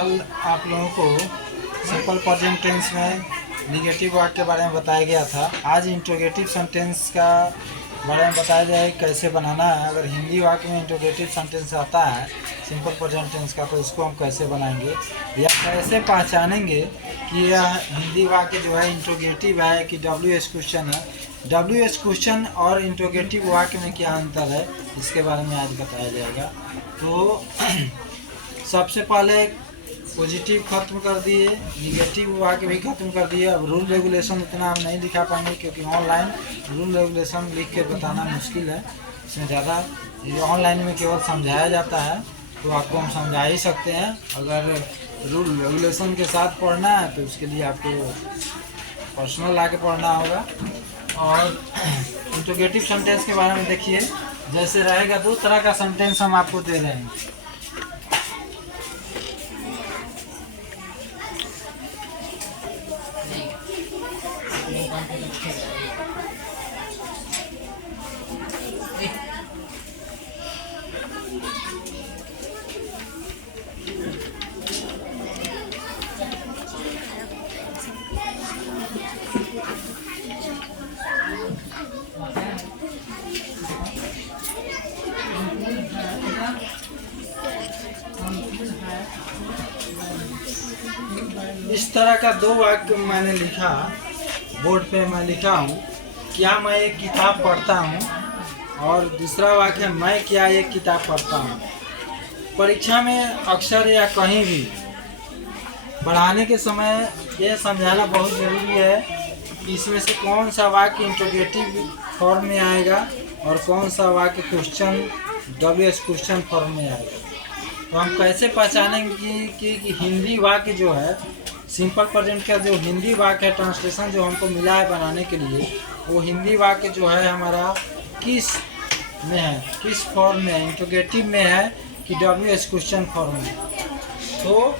कल आप लोगों को सिंपल प्रेजेंट टेंस में निगेटिव वाक्य के बारे में बताया गया था। आज इंट्रोगेटिव सेंटेंस का बारे में बताया जाए कैसे बनाना है। अगर हिंदी वाक्य में इंट्रोगेटिव सेंटेंस आता है सिंपल प्रेजेंट टेंस का, तो इसको हम कैसे बनाएंगे या कैसे पहचानेंगे कि यह हिंदी वाक्य जो है इंट्रोगेटिव है कि WH क्वेश्चन है। WH क्वेश्चन और इंट्रोगेटिव वाक्य में क्या अंतर है, इसके बारे में आज बताया जाएगा। तो सबसे पहले पॉजिटिव खत्म कर दिए, निगेटिव वाक्य भी खत्म कर दिए। अब रूल रेगुलेशन इतना हम नहीं दिखा पाएंगे क्योंकि ऑनलाइन रूल रेगुलेशन लिख के बताना मुश्किल है। इसमें ज़्यादा ये ऑनलाइन में केवल समझाया जाता है, तो आपको हम समझा ही सकते हैं। अगर रूल रेगुलेशन के साथ पढ़ना है तो उसके लिए आपको पर्सनल आके पढ़ना होगा। और इंट्रोगेटिव सेंटेंस के बारे में देखिए, जैसे रहेगा दो तरह का सेंटेंस हम आपको दे रहे हैं। इस तरह का दो वाक्य मैंने लिखा, बोर्ड पे मैं लिखा हूँ, क्या मैं एक किताब पढ़ता हूँ, और दूसरा वाक्य मैं क्या एक किताब पढ़ता हूँ। परीक्षा में अक्सर या कहीं भी पढ़ाने के समय ये समझाना बहुत ज़रूरी है कि इसमें से कौन सा वाक्य इंट्रोगेटिव फॉर्म में आएगा और कौन सा वाक्य क्वेश्चन WH क्वेश्चन फॉर्म में आएगा। तो हम कैसे पहचानेंगे कि हिंदी वाक्य जो है सिंपल प्रेजेंट का जो हिंदी वाक्य है, ट्रांसलेशन जो हमको मिला है बनाने के लिए, वो हिंदी वाक्य जो है हमारा किस में है, किस फॉर्म में है, इंट्रोगेटिव में है कि WH क्वेश्चन फॉर्म में। तो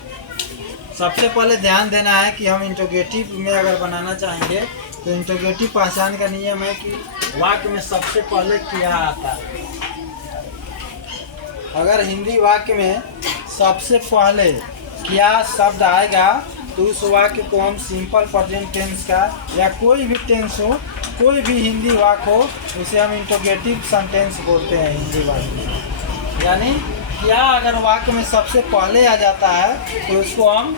सबसे पहले ध्यान देना है कि हम इंट्रोगेटिव में अगर बनाना चाहेंगे तो इंट्रोगेटिव पहचान का नियम है कि वाक्य में सबसे पहले क्या आता है। अगर हिंदी वाक्य में सबसे पहले क्या शब्द आएगा तो उस वाक्य को हम सिंपल प्रेजेंट टेंस का या कोई भी टेंस हो, कोई भी हिंदी वाक्य हो, उसे हम इंट्रोगेटिव सेंटेंस बोलते हैं हिंदी वाक्य में। यानी क्या अगर वाक्य में सबसे पहले आ जाता है तो उसको हम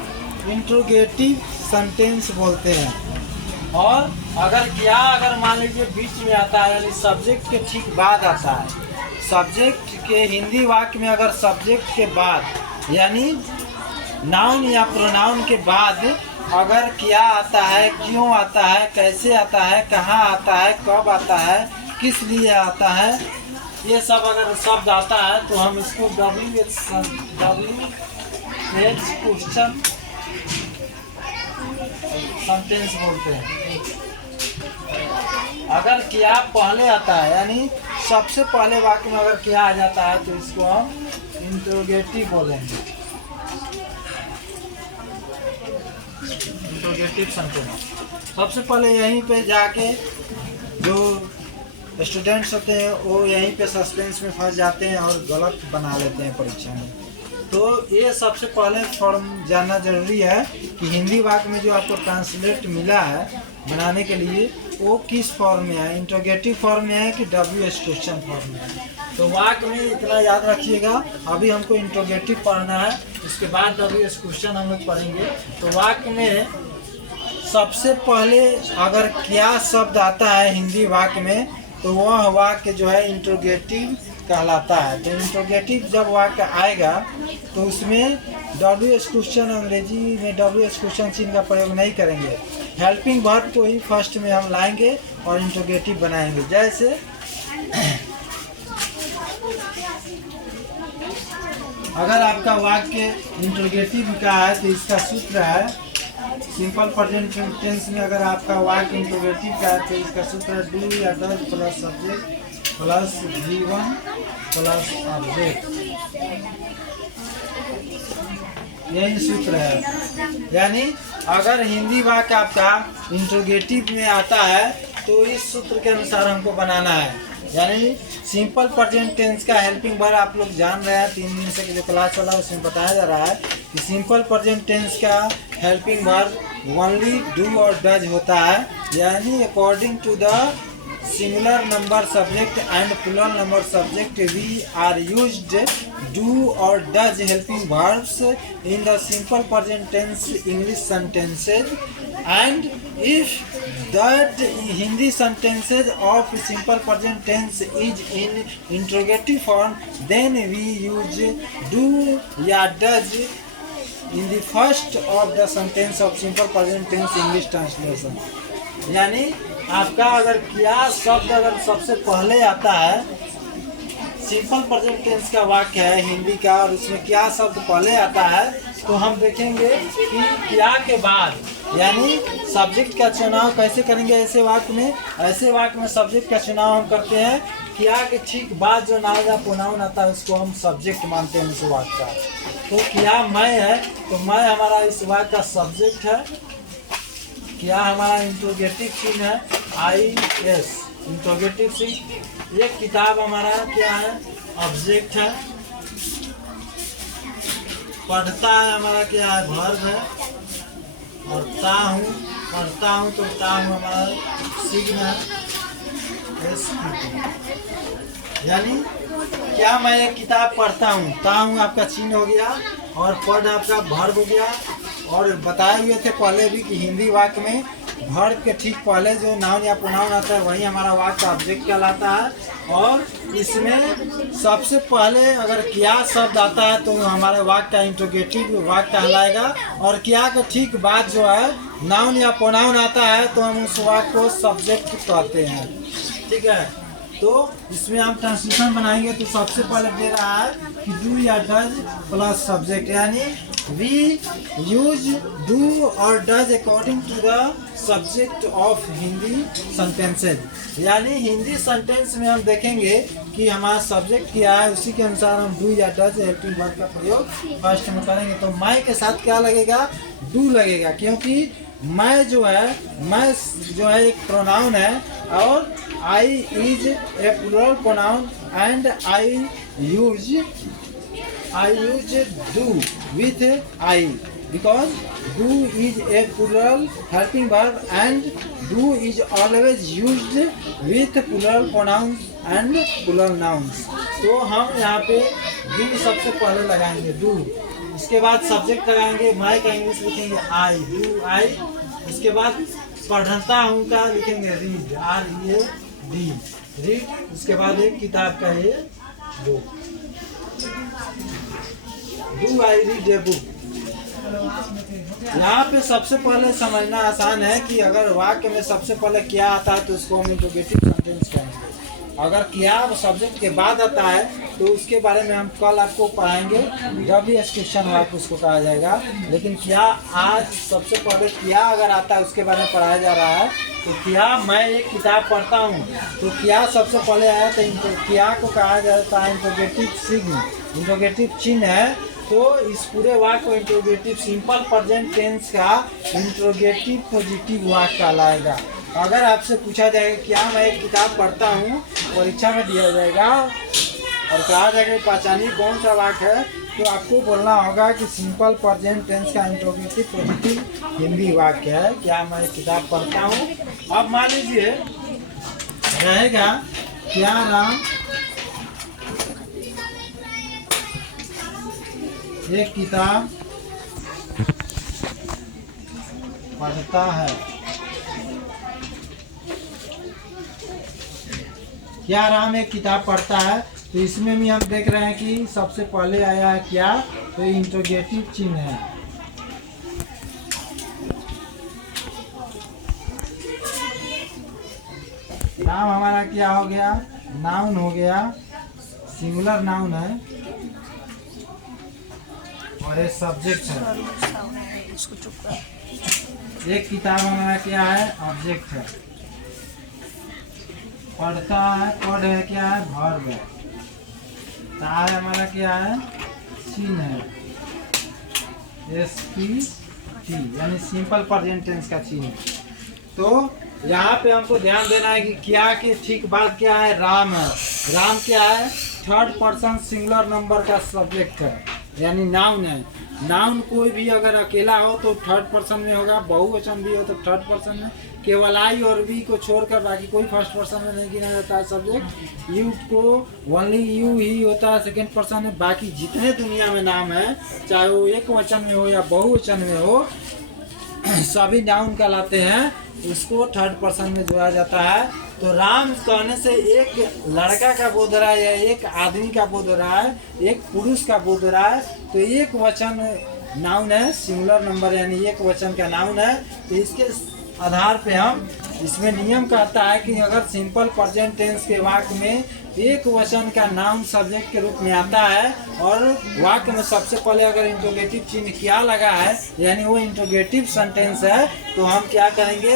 इंट्रोगेटिव सेंटेंस बोलते हैं। और अगर मान लीजिए बीच में आता है, यानी सब्जेक्ट के ठीक बाद आता है, सब्जेक्ट के हिंदी वाक्य में अगर सब्जेक्ट के बाद यानी नाउन या प्रोनाउन के बाद अगर क्या आता है, क्यों आता है, कैसे आता है, कहाँ आता है, कब आता है, किस लिए आता है, ये सब अगर शब्द आता है तो हम इसको WH क्वेश्चन सेंटेंस बोलते हैं। अगर क्या पहले आता है यानी सबसे पहले वाक्य में अगर क्या आ जाता है तो इसको हम इंट्रोगेटिव बोलेंगे, इंट्रोगेटिव सेंटेंस। सबसे पहले यहीं पे जाके जो स्टूडेंट्स होते हैं वो यहीं पे सस्पेंस में फंस जाते हैं और गलत बना लेते हैं परीक्षा में। तो ये सबसे पहले फॉर्म जानना जरूरी है कि हिंदी वाक्य में जो आपको ट्रांसलेट मिला है बनाने के लिए वो किस फॉर्म में है, इंट्रोगेटिव फॉर्म में है कि WH क्वेश्चन फॉर्म में है। तो वाक्य में इतना याद रखिएगा। अभी हमको इंट्रोगेटिव पढ़ना है, उसके बाद WH क्वेश्चन हम लोग पढ़ेंगे। तो वाक्य में सबसे पहले अगर क्या शब्द आता है हिंदी वाक्य में तो वह वाक्य जो है इंट्रोगेटिव कहलाता है। तो इंट्रोगेटिव जब वाक्य आएगा तो उसमें WH क्वेश्चन, अंग्रेजी में WH क्वेश्चन चिन्ह का प्रयोग नहीं करेंगे, हेल्पिंग वर्ब को ही फर्स्ट में हम लाएंगे और इंट्रोगेटिव बनाएंगे। जैसे अगर आपका वाक्य इंट्रोगेटिव का है तो इसका सूत्र है सिंपल प्रेजेंट टेंस में। अगर आपका वाक्य इंट्रोगेटिव का है तो इसका सूत्र है डू या does plus subject plus V1 plus object, यही सूत्र है। यानी अगर हिंदी वाक्य आपका इंट्रोगेटिव में आता है तो इस सूत्र के अनुसार हमको बनाना है। यानी सिंपल प्रेजेंट टेंस का हेल्पिंग वर्ब आप लोग जान रहे हैं, 3 दिन से जो क्लास चला उसमें बताया जा रहा है कि सिंपल प्रेजेंट टेंस का हेल्पिंग वर्ब ओनली डू और डज होता है, यानी according to the singular number subject and plural number subject we are used do और does helping verbs in the simple present tense English sentences, and if that Hindi sentences of simple present tense is in interrogative form, then we use do या does in the first of the sentence of simple present tense English translation। यानी आपका अगर क्या शब्द अगर सबसे पहले आता है, सिंपल प्रेजेंट टेंस का वाक्य है हिंदी का, और उसमें क्या शब्द पहले आता है, तो हम देखेंगे कि क्या के बाद, यानी सब्जेक्ट का चुनाव कैसे करेंगे ऐसे वाक्य में। ऐसे वाक्य में सब्जेक्ट का चुनाव हम करते हैं, क्या के ठीक बाद जो नाउन या प्रोनाउन आता है उसको हम सब्जेक्ट मानते हैं उस वाक्य का। तो क्या मैं है, तो मैं हमारा इस वाक्य का सब्जेक्ट है। क्या हमारा इंट्रोगेटिव चिन्ह है IS, इंट्रोगेटिव चिन्ह। ये किताब हमारा क्या है, ऑब्जेक्ट है। पढ़ता है हमारा क्या है, वर्ब है। और ता हूँ, पढ़ता हूँ, तो ता हूँ हमारा सिग्न है SPT। यानी क्या मैं एक किताब पढ़ता हूँ, ता हूँ आपका चिन्ह हो गया, और पढ़ आपका वर्ब हो गया। और बताए हुए थे पहले भी कि हिंदी वाक्य में वर्ब के ठीक पहले जो नाउन या प्रोनाउन आता है वही हमारा वाक्य का ऑब्जेक्ट कहलाता है। और इसमें सबसे पहले अगर क्या शब्द आता है तो हमारे वाक्य का इंट्रोगेटिव वाक्य कहलाएगा, और क्या के ठीक बाद जो है नाउन या प्रोनाउन आता है तो हम उस वाक्य को सब्जेक्ट कहते हैं। ठीक है, तो इसमें हम ट्रांसलेशन बनाएंगे तो सबसे पहले दे रहा है कि डू या डज प्लस सब्जेक्ट, यानी वी यूज डू और does according to the subject of Hindi sentences. यानी हिंदी सेंटेंस में हम देखेंगे कि हमारा सब्जेक्ट क्या है, उसी के अनुसार हम डू या डज हेल्पिंग वर्ब का प्रयोग फर्स्ट में करेंगे। तो मैं के साथ क्या लगेगा, डू लगेगा, क्योंकि मैं जो है एक प्रोनाउन है, और I is a plural pronoun and I use do with I, because do is a plural helping verb and do is always used with plural pronouns and plural nouns। तो हम यहाँ पे do सबसे पहले लगाएंगे do, इसके बाद subject लगाएंगे, मैं का इंग्लिश लिखेंगे I, do I। इसके बाद पढ़ता हूँ का लिखेंगे रीड, READ, रीड। उसके बाद एक किताब का ये book, do I read a book. यहाँ पे सबसे पहले समझना आसान है कि अगर वाक्य में सबसे पहले क्या आता है तो उसको हम इंट्रोगेटिव सेंटेंस कहेंगे। अगर क्या सब्जेक्ट के बाद आता है तो उसके बारे में हम कल आपको पढ़ाएंगे, WH वाक्य उसको कहा जाएगा। लेकिन क्या आज सबसे पहले क्या अगर आता है उसके बारे में पढ़ाया जा रहा है। तो क्या मैं एक किताब पढ़ता हूँ, तो क्या सबसे पहले आया, तो क्या को कहा जाता है इंट्रोगेटिव चिन्ह, इंट्रोगेटिव चिन्ह है। तो इस पूरे वाक्य को इंट्रोगेटिव सिंपल प्रेजेंट टेंस का इंट्रोगेटिव पॉजिटिव वाक्य कहलाएगा। अगर आपसे पूछा जाएगा क्या मैं एक किताब पढ़ता हूँ, परीक्षा में दिया जाएगा और कहा जाएगा पहचानिए कौन सा वाक्य है, तो आपको बोलना होगा कि सिंपल प्रेजेंट टेंस का इंट्रोगेटिव पॉजिटिव हिंदी वाक्य है, क्या मैं एक किताब पढ़ता हूँ। अब मान लीजिए रहेगा क्या राम एक किताब पढ़ता है, क्या राम एक किताब पढ़ता है। तो इसमें भी हम देख रहे हैं कि सबसे पहले आया है क्या, तो इंट्रोगेटिव चिन्ह है। नाम हमारा क्या हो गया, नाउन हो गया, सिंगुलर नाउन है, और ये सब्जेक्ट है। एक किताब हमारा क्या है, ऑब्जेक्ट है। पढ़ता है, पढ़ है क्या है, वर्ब है। ता है हमारा क्या है, चिन्ह है, SPT, यानी सिंपल प्रेजेंट टेंस का चिन्ह। तो यहाँ पे हमको ध्यान देना है कि क्या के ठीक बाद क्या है, राम है। राम क्या है, थर्ड पर्सन सिंगुलर नंबर का सब्जेक्ट है, यानी नाउन है। नाउन कोई भी अगर अकेला हो तो थर्ड पर्सन में होगा, बहुवचन भी हो तो थर्ड पर्सन में। केवल आई और बी को छोड़कर बाकी कोई फर्स्ट पर्सन में नहीं गिना जाता है सब्जेक्ट। यू को ओनली यू ही होता है सेकेंड पर्सन में। बाकी जितने दुनिया में नाम है, चाहे वो एक वचन में हो या बहुवचन में हो, सभी नाउन कहलाते हैं, उसको थर्ड पर्सन में जोड़ा जाता है। तो राम कहने से एक लड़का का बोध हो रहा है या एक आदमी का बोध हो रहा है, एक पुरुष का बोध हो रहा है, तो एक वचन नाउन है, सिंगुलर नंबर यानी एक वचन का नाउन है। तो इसके आधार पे हम इसमें नियम कहता है कि अगर सिंपल प्रेजेंट टेंस के वाक्य में एक वचन का नाउन सब्जेक्ट के रूप में आता है और वाक्य में सबसे पहले अगर इंट्रोगेटिव चिन्ह क्या लगा है यानी वो इंट्रोगेटिव सेंटेंस है, तो हम क्या करेंगे,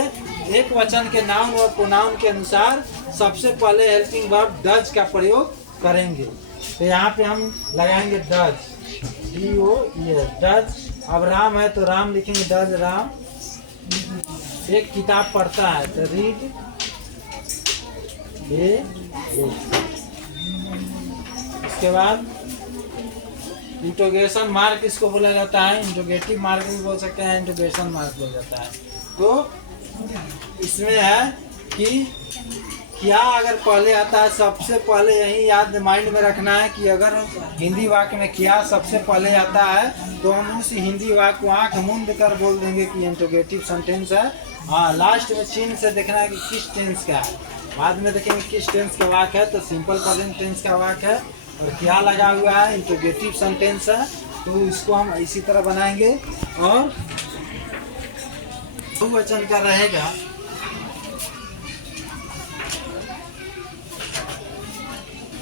एक वचन के नाउन और प्रोनाउन के अनुसार सबसे पहले हेल्पिंग वर्ब डज का प्रयोग करेंगे। तो यहाँ पे हम लगाएंगे डज, DOES डज। अब राम है तो राम लिखेंगे डज राम। एक किताब पढ़ता है तो रीड ए। इसके बाद इंट्रोगेशन मार्क इसको बोला जाता है, इंट्रोगेटिव मार्क भी बोल सकते हैं, इंट्रोगेशन मार्क बोला जाता है। तो इसमें है कि क्या अगर पहले आता है, सबसे पहले यही याद माइंड में रखना है कि अगर हिंदी वाक्य में क्या सबसे पहले आता है तो हम उस हिंदी वाक्य को आँख मूंद कर बोल देंगे कि इंट्रोगेटिव सेंटेंस है। हाँ, लास्ट में चिन्ह से देखना है कि किस टेंस का है, बाद में देखेंगे किस टेंस का वाक्य है। तो सिंपल प्रेजेंट टेंस का वाक्य है और क्या लगा हुआ है, इंट्रोगेटिव सेंटेंस है। तो इसको हम इसी तरह बनाएंगे। और बहुवचन का रहेगा,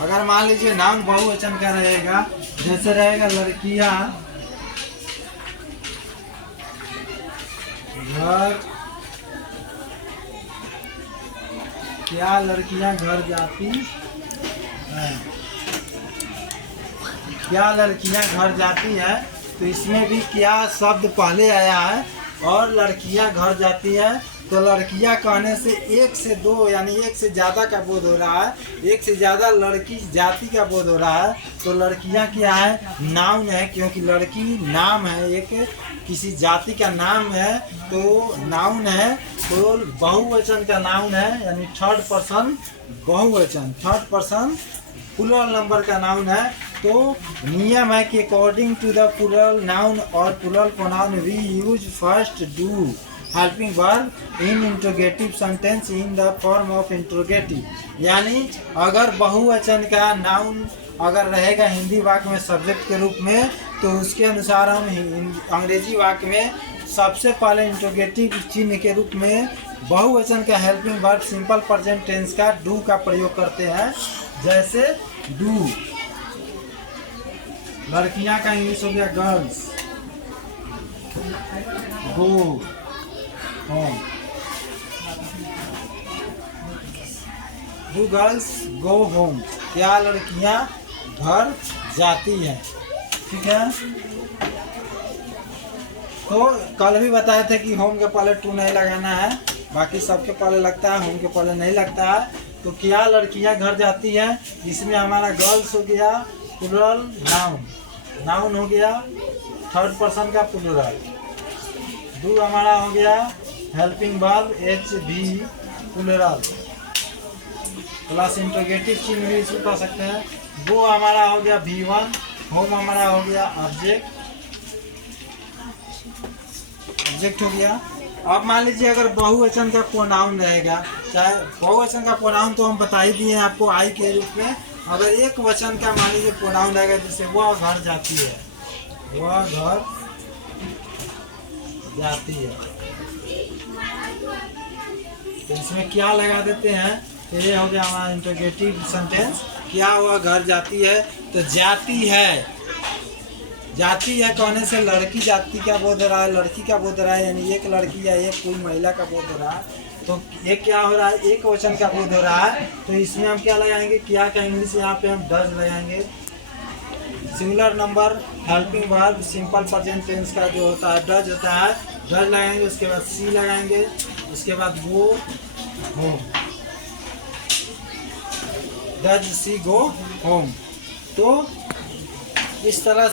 अगर मान लीजिए नाउन बहुवचन का रहेगा, जैसे रहेगा लड़कियां घर, क्या लड़कियां घर जाती हैं, क्या लड़कियां घर जाती है। तो इसमें भी क्या शब्द पहले आया है और लड़कियां घर जाती है। तो लड़कियां कहने से एक से दो यानी एक से ज़्यादा का बोध हो रहा है, एक से ज़्यादा लड़की जाति का बोध हो रहा है। तो लड़कियां क्या है, नाउन है, क्योंकि लड़की नाम है, एक किसी जाति का नाम है तो नाउन है। तो बहुवचन का नाउन है यानी थर्ड पर्सन बहुवचन, थर्ड पर्सन प्लूरल नंबर का नाउन है। तो नियम है कि according to the plural noun और plural pronoun we use first do helping verb in interrogative sentence in the form of interrogative. यानी अगर बहुवचन का नाउन अगर रहेगा हिंदी वाक्य में सब्जेक्ट के रूप में, तो उसके अनुसार हम अंग्रेजी वाक्य में सबसे पहले इंट्रोगेटिव चिन्ह के रूप में बहुवचन का helping verb simple present tense का डू का प्रयोग करते हैं। जैसे डू, लड़कियां का इंग्लिश हो गया girls, go home, do girls go home, क्या लड़कियां घर जाती हैं। ठीक है, तो कल भी बताए थे कि होम के पहले टू नहीं लगाना है, बाकी सबके पहले लगता है, होम के पहले नहीं लगता है। तो क्या लड़कियां घर जाती हैं, इसमें हमारा गर्ल्स हो गया प्लूरल नाउन, नाउन हो गया थर्ड पर्सन का प्लूरल। डू हमारा हो गया helping verb HV plural plus interrogative चिन्ह भी इसको कह सकते हैं। वो हमारा हो गया V1, होम हमारा हो गया ऑब्जेक्ट, ऑब्जेक्ट हो गया। अब मान लीजिए अगर बहुवचन का प्रोनाउन रहेगा, चाहे बहुवचन का प्रोनाउन तो हम बता ही दिए आपको आई के रूप में। अगर एक वचन का मान लीजिए प्रोनाउन रहेगा, जैसे वह घर जाती है, वह घर जाती है, तो इसमें क्या लगा देते हैं, तो ये हो गया हमारा इंट्रोगेटिव सेंटेंस। क्या वह घर जाती है, तो जाती है, जाती है कहने से लड़की जाति का बोध हो रहा है, लड़की का बोध हो रहा है, यानी एक लड़की या एक कोई महिला का बोध हो रहा है। तो एक क्या हो रहा है, एक वचन का बोध हो रहा है। तो इसमें हम क्या लगाएंगे, क्या का इंग्लिश यहाँ पे हम डज लगाएंगे। Singular number helping verb simple present tense का जो होता है डज होता है, डज लगाएंगे, उसके बाद सी लगाएंगे, उसके बाद go home, does she go home. तो इस तरह